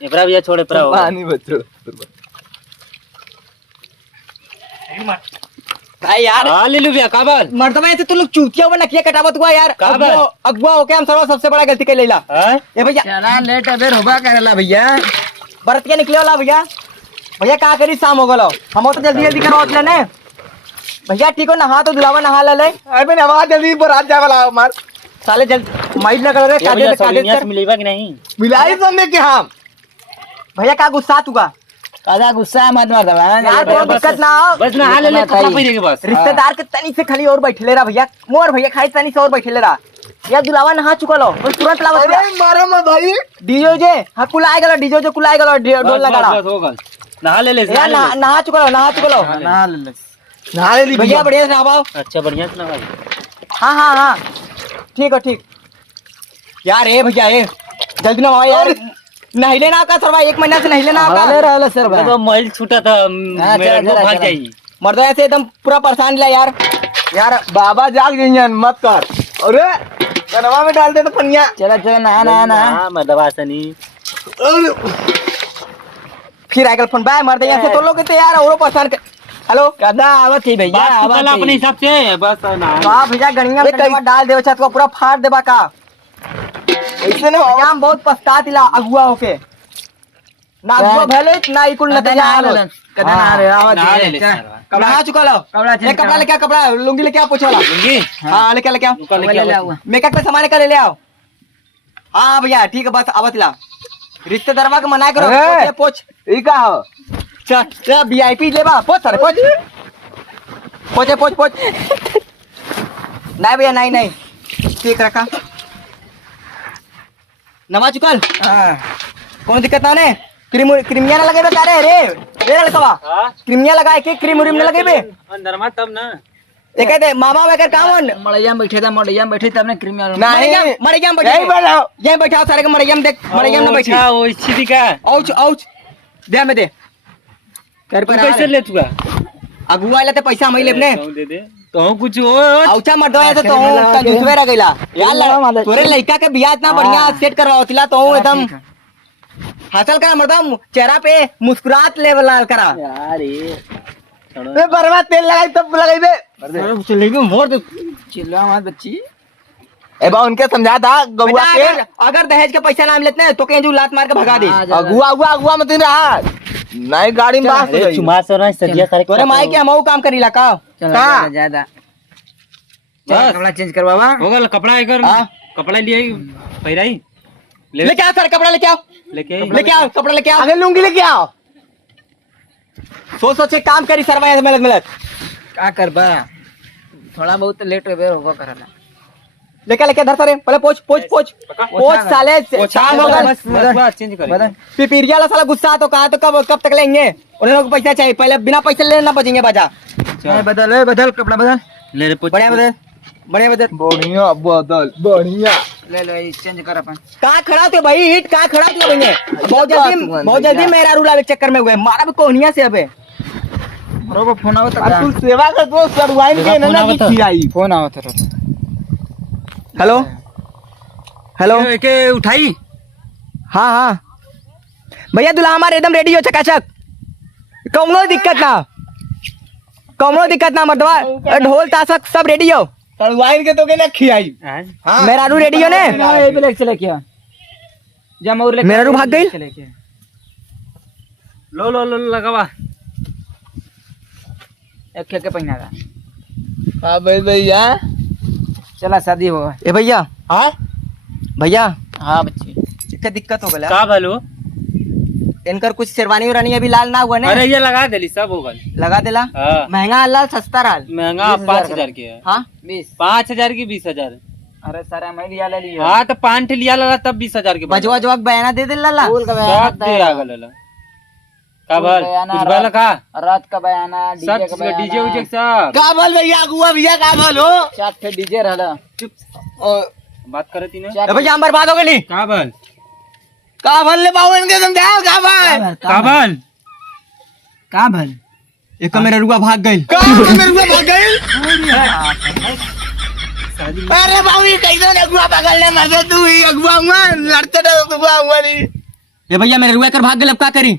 एपरा भैया छोड़ एपरा हो पानी बचो भाई यार हां ले लो भैया काबल मर्दवा ऐसे तू लोग चूतिया हुआ नकिया कटावत हुआ यार काबर? अगुआ होके हम सबसे बड़ा गलती कर लेला हां ए भैया चला लेट अबेर होबा करला भैया बरतिया निकले वाला भैया भैया का करी शाम हो गलो हम तो जल्दी जल्दी करवात लेने भैया ठीक हो नहा तो दुलावा नहा ले अबे नवा जल्दी बरात जाए वाला हमार साले जल्दी माइट ना कर रे काजे काजे मिलेगा कि नहीं मिलाई तुमने के हम भैया का गुस्सा तुका काजा गुस्सा मत मार दवा यार कोई दिक्कत ना हो बस ना ले कपड़ा पहने के बस रिश्तेदार के तनी से खाली और बैठले रहा भैया मोर भैया खाली तनी से और बैठले रहा या दुलावा नहा चुका लो बस तुरंत लावा अरे मारो मत भाई डीजो जे हां कुलाए गलो डीजो जो कुलाए गलो डोल लगा बस हो गल नहा ले यार नहा चुका लो ना ले नहा ले ली भैया बढ़िया से नहाओ अच्छा बढ़िया से ना भाई हाँ ठीक है ठीक यार ए भैया ए जल्दी नहाओ यार नहीं लेना का सरवा 1 महीना से नहीं लेना का ले रहल सर तो मैल छूटा था मेरे को भाग जाई मर्द ऐसे एकदम पूरा परेशान ला यार बाबा जाग जइयन मत कर अरे कनवा में डाल दे तो पनिया चला ना हां मैं दवा सनी फिर आगल फोन बाय मर्द ऐसे तो लोग यार औरो परेशान हेलो कदा आवत ही भैया बात तो अपने हिसाब से बस ना हां भैया गणिया में डाल देव छत को पूरा फाड़ देबा का ऐसे ना भैया हम बहुत पछतातिला अगुआ होके ना अगुआ भले ना इकुल नतिया आलो कदा ना रे आवत नहा ले नहा चुका लो कपड़ा लेके आ कपड़ा लुंगी लेके आ पोछवाला लुंगी हां लेके आओ मेकअप पे सामान का ले आओ हां भैया ठीक है बस आवत ला रिश्तेदारवा के मना करो पोछ ई का हो चल वीआईपी लेबा पोछ सर पोछ नहीं भैया नहीं ठीक रखा नवा चुकल कौन दिक्कत ना ने क्रीमिया ना लगे तारे रे लड़कवा क्रीमिया लगाए के क्रीम उरीम ना लगे बे अंदर में तब ना ये कहते मामा वगैरह काम मड़ैया में बैठे तब ने क्रीमिया नहीं मड़ैया में बैठे यहीं बैठाओ सारे के मड़ैया में देख मड़ैया में बैठी अच्छा वो इसी का औच दे में दे कर तू कैसे ले तूगा अगुआ लेते पैसा हम लेबने दे दे तो कुछ हो औचा मर्दवा ऐसे तो कंजूसवे रह गइला यार तोरे लड़का के बियाह इतना बढ़िया सेट करवाओतिला तो एकदम हासिल करा मर्दवा चेहरा पे मुस्कुराहट लेवल करा यार ए बर्बाद तेल लगाई तब लगाई चलेगी मोर दे चिल्ला मत बच्ची ए बा उनके समझा था गौवा के अगर दहेज के पैसा ना मिलते तो केंजू लात मार के भगा दे अगुआ मत रहा नहीं गाड़ी में बात अरे चुमा से ना सदिया सारे तोरे माई के हमहू काम करीला का ज्यादा कपड़ा चेंज करवावा हो गल कपड़ा एकर कपड़ा लिए पहिराई लेके आओ सर कपड़ा लेके आओ कपड़ा लेके आओ आगे लुंगी लेके आओ सोच के काम करी सरवा मिलत का करबा थोड़ा बहुत लेट होगा करला लेके धर सरे पहले पोछ साले शाम हो गए चेंज कर पिपिरिया वाला साला गुस्सा तो कहा तो कब तक लेंगे उन्हें लोग पैसा चाहिए पहले बिना पैसे लेने ना बचेंगे बाजा बदल कपड़ा बदल ले रे बढ़िया बदल बढ़िया ले चेंज कर अपन कहाँ खड़ा थे भाई हिट कहाँ खड़ा थे भैया बहुत जल्दी मेरा रूला के चक्कर में हुए मारा भी कोहनिया से अबे बरोबर फोन आवत तू सेवा कर दो सर वाइन के ना खियाई फोन आवत हेलो के उठाई हाँ भैया दूल्हा हमारे एकदम रेडी हो चकाचक कौनो दिक्कत ना मर्दवा ढोल ताशक सब रेडी हो वाइन के तो के ना खियाई मेरा रू रेडी हो ने चले क्या जमौर मेरा रू भाग गई लो लगावा एक के पहना था हां भैया चला शादी हो ए भैया भैया हाँ बच्ची क्या दिक्कत हो गया का भलो इनकर कुछ शेरवानी उरानी अभी लाल ना हुआ ने अरे ये लगा देली सब हो गल लगा देला महंगा लाल सस्ता लाल महंगा 5000 के है हाँ 5000 की 20000 अरे सारा मैं लिया ले लिया हाँ तो 5 लिया लगा तब 20000 के बजवा जवाक बयाना दे दे लाला सब दे आ गल का भल कुछ भल का रात का बयाना सब डीजे उजे सब का भल भैया अगुआ भैया का भल हो 4 फे डीजे रहला चुप बात करे तीने भैया हम बर्बाद हो गली का भल ले बाबू इनके समझाओ का भल एक मेरा रुआ भाग गई अरे बाबू ये कैसे अगुआ पकड़ ले मर तू अगुआ हुआ लड़ते तो अगुआ हुआ नहीं ये भैया मेरे रुआ कर भाग गए, अब का करी?